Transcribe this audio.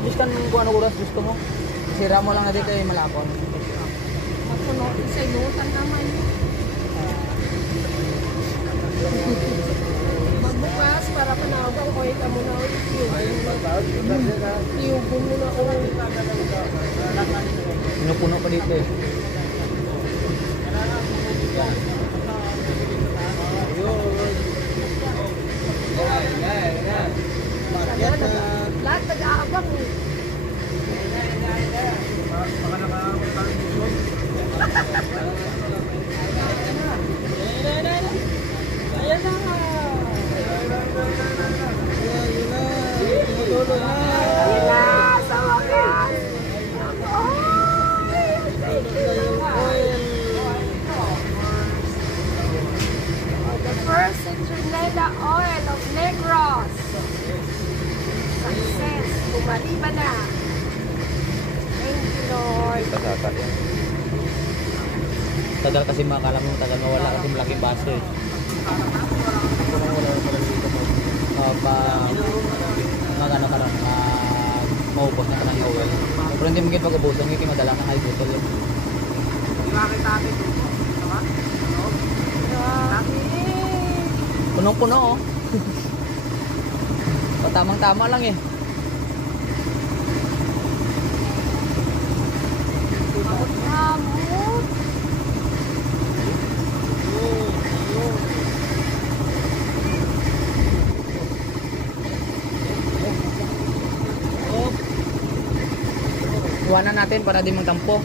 Diyos kan kung ano oras gusto mo. Sira mo lang na dito yung malapon. Ako no, sa inutan naman. Magbukas para panawagan ko ikaw muna ulit yun. Iyubong mo na ako. Pinupuno pa dito eh. Lahat nag-aabang eh. Ayan na. Ayan na, sa wakas. The first citronella oil of Negros. Success. Bumaliba na. Thank you, Lord. Tagal kasi makakala mo, tagal mawala kasi malaking baso eh. Pa magano ka lang, maubos na ka ng oil. Pero hindi mo git mag-ubos, hindi madala ng high bottle yun. Punong-puno oh. Tamang-tama lang eh. Hamot. Iwanan natin para di magtampo.